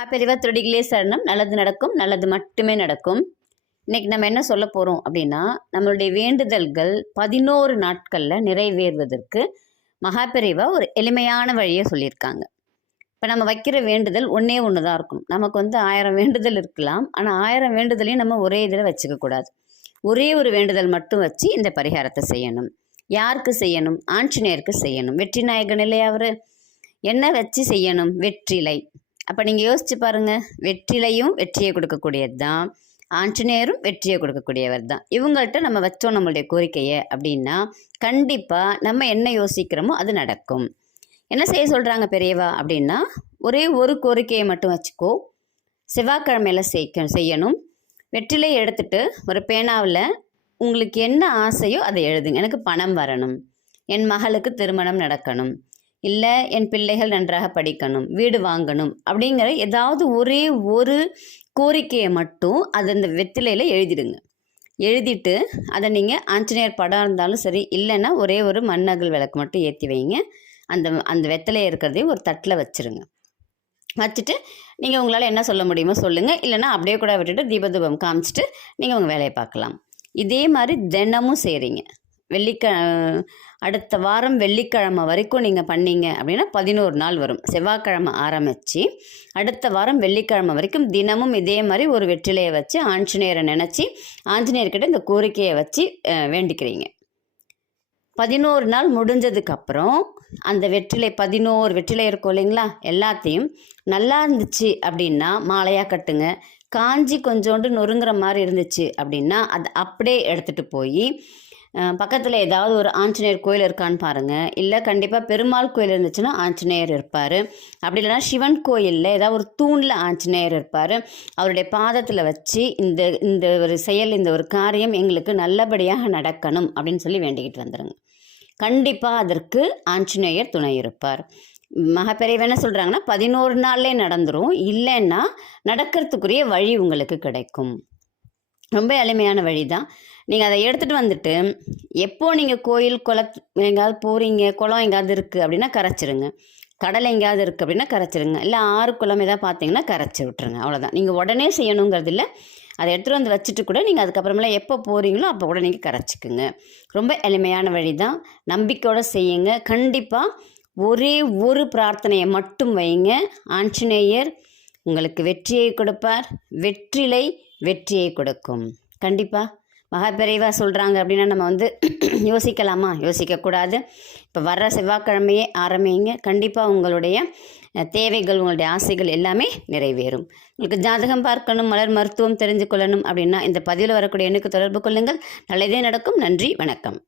மகாபெரிவா திருடிகளே சரணம். நல்லது நடக்கும், நல்லது மட்டுமே நடக்கும். இன்னைக்கு நம்ம என்ன சொல்ல போகிறோம் அப்படின்னா, நம்மளுடைய வேண்டுதல்கள் 11 நாட்களில் நிறைவேறுவதற்கு மகாபெரிவா ஒரு எளிமையான வழியை சொல்லியிருக்காங்க. இப்போ நம்ம வைக்கிற வேண்டுதல் ஒன்றே ஒன்று தான் இருக்கும். நமக்கு 1000 வேண்டுதல் இருக்கலாம். ஆனால் 1000 வேண்டுதலையும் நம்ம ஒரே இதில் வச்சுக்கக்கூடாது. ஒரே ஒரு வேண்டுதல் மட்டும் வச்சு இந்த பரிகாரத்தை செய்யணும். யாருக்கு செய்யணும்? ஆஞ்சநேயருக்கு செய்யணும். வெற்றி நாயகன் இல்லையா அவர்? என்ன வச்சு செய்யணும்? வெற்றிலை. அப்போ நீங்கள் யோசிச்சு பாருங்கள், வெற்றிலையும் வெற்றியை கொடுக்கக்கூடியது தான், ஆஞ்சநேயரும் வெற்றியை கொடுக்கக்கூடியவர் தான். இவங்கள்ட்ட நம்ம வச்சோம் நம்மளுடைய கோரிக்கையை அப்படின்னா கண்டிப்பாக நம்ம என்ன யோசிக்கிறோமோ அது நடக்கும். என்ன செய்ய சொல்கிறாங்க பெரியவா அப்படின்னா, ஒரே ஒரு கோரிக்கையை மட்டும் வச்சுக்கோ. செவ்வாய்க்கிழமையில் செய்யணும். வெற்றிலை எடுத்துட்டு ஒரு பேனாவில் உங்களுக்கு என்ன ஆசையோ அதை எழுதுங்க. எனக்கு பணம் வரணும், என் மகளுக்கு திருமணம் நடக்கணும், இல்லை என் பிள்ளைகள் நன்றாக படிக்கணும், வீடு வாங்கணும் அப்படிங்கிற ஏதாவது ஒரே ஒரு கோரிக்கையை மட்டும் அது அந்த வெற்றிலையில் எழுதிடுங்க. எழுதிட்டு அதை நீங்கள் ஆஞ்சநேயர் படம் இருந்தாலும் சரி, இல்லைன்னா ஒரே ஒரு மண்ணகல் விளக்கு மட்டும் ஏற்றி வைங்க. அந்த வெற்றிலை இருக்கிறதையும் ஒரு தட்டில் வச்சுருங்க. வச்சுட்டு நீங்கள் உங்களால் என்ன சொல்ல முடியுமோ சொல்லுங்கள். இல்லைன்னா அப்படியே கூட விட்டுட்டு தீபதூபம் காமிச்சிட்டு நீங்கள் உங்கள் வேலையை பார்க்கலாம். இதே மாதிரி தினமும் செய்கிறீங்க. அடுத்த வாரம் வெள்ளிக்கிழமை வரைக்கும் நீங்கள் பண்ணீங்க அப்படின்னா 11 நாள் வரும். செவ்வாய்க்கிழமை ஆரம்பித்து அடுத்த வாரம் வெள்ளிக்கிழமை வரைக்கும் தினமும் இதே மாதிரி ஒரு வெற்றிலையை வச்சு ஆஞ்சநேயரை நினச்சி ஆஞ்சநேயர்கிட்ட இந்த கோரிக்கையை வச்சு வேண்டிக்கிறீங்க. 11 நாள் முடிஞ்சதுக்கப்புறம் அந்த வெற்றிலை 11 வெற்றிலை இருக்கும் இல்லைங்களா, எல்லாத்தையும் நல்லா இருந்துச்சு அப்படின்னா மாலையாக கட்டுங்க. காஞ்சி கொஞ்சோண்டு நொறுங்குற மாதிரி இருந்துச்சு அப்படின்னா அதை அப்படியே எடுத்துகிட்டு போய் பக்கத்தில் ஏதாவது ஒரு ஆஞ்சநேயர் கோயில் இருக்கான்னு பாருங்கள். இல்லை கண்டிப்பாக பெருமாள் கோயில் இருந்துச்சுன்னா ஆஞ்சநேயர் இருப்பார். அப்படி இல்லைனா சிவன் கோயிலில் ஏதாவது ஒரு தூணில் ஆஞ்சநேயர் இருப்பார். அவருடைய பாதத்தில் வச்சு இந்த ஒரு செயல், இந்த ஒரு காரியம் எங்களுக்கு நல்லபடியாக நடக்கணும் அப்படின்னு சொல்லி வேண்டிக்கிட்டு வந்துடுங்க. கண்டிப்பாக அதற்கு ஆஞ்சநேயர் துணை இருப்பார். மகாபெரிவா என்ன சொல்கிறாங்கன்னா 11 நாள்லே நடந்துடும். இல்லைன்னா நடக்கிறதுக்குரிய வழி உங்களுக்கு கிடைக்கும். ரொம்ப எளிமையான வழி தான். நீங்கள் அதை எடுத்துகிட்டு வந்துட்டு எப்போது நீங்கள் கோயில் எங்கேயாவது போகிறீங்க, குளம் எங்கேயாவது இருக்குது அப்படின்னா கரைச்சிருங்க. கடலை எங்கேயாவது இருக்குது அப்படின்னா கரைச்சிருங்க. இல்லை ஆறு குளம் எதாவது பார்த்தீங்கன்னா கரைச்சி விட்டுருங்க. அவ்வளோதான். நீங்கள் உடனே செய்யணுங்கிறது இல்லை. அதை எடுத்துகிட்டு வந்து வச்சுட்டு கூட நீங்கள் அதுக்கப்புறமெல்லாம் எப்போ போகிறீங்களோ அப்போ கூட நீங்கள் கரைச்சிக்குங்க. ரொம்ப எளிமையான வழி தான். நம்பிக்கையோடு செய்யுங்க. கண்டிப்பாக ஒரே ஒரு பிரார்த்தனையை மட்டும் வைங்க. ஆஞ்சநேயர் உங்களுக்கு வெற்றியை கொடுப்பார். வெற்றிலை வெற்றியை கொடுக்கும். கண்டிப்பாக மகாபெரிவா சொல்கிறாங்க அப்படின்னா நம்ம யோசிக்கலாமா? யோசிக்கக்கூடாது. இப்போ வர்ற செவ்வாய்க்கிழமையே ஆரம்பிங்க. கண்டிப்பாக உங்களுடைய தேவைகள், உங்களுடைய ஆசைகள் எல்லாமே நிறைவேறும். உங்களுக்கு ஜாதகம் பார்க்கணும், மலர் மருத்துவம் தெரிஞ்சு கொள்ளணும் அப்படின்னா இந்த பதிவில் வரக்கூடிய எண்ணுக்கு தொடர்பு கொள்ளுங்கள். நல்லதே நடக்கும். நன்றி, வணக்கம்.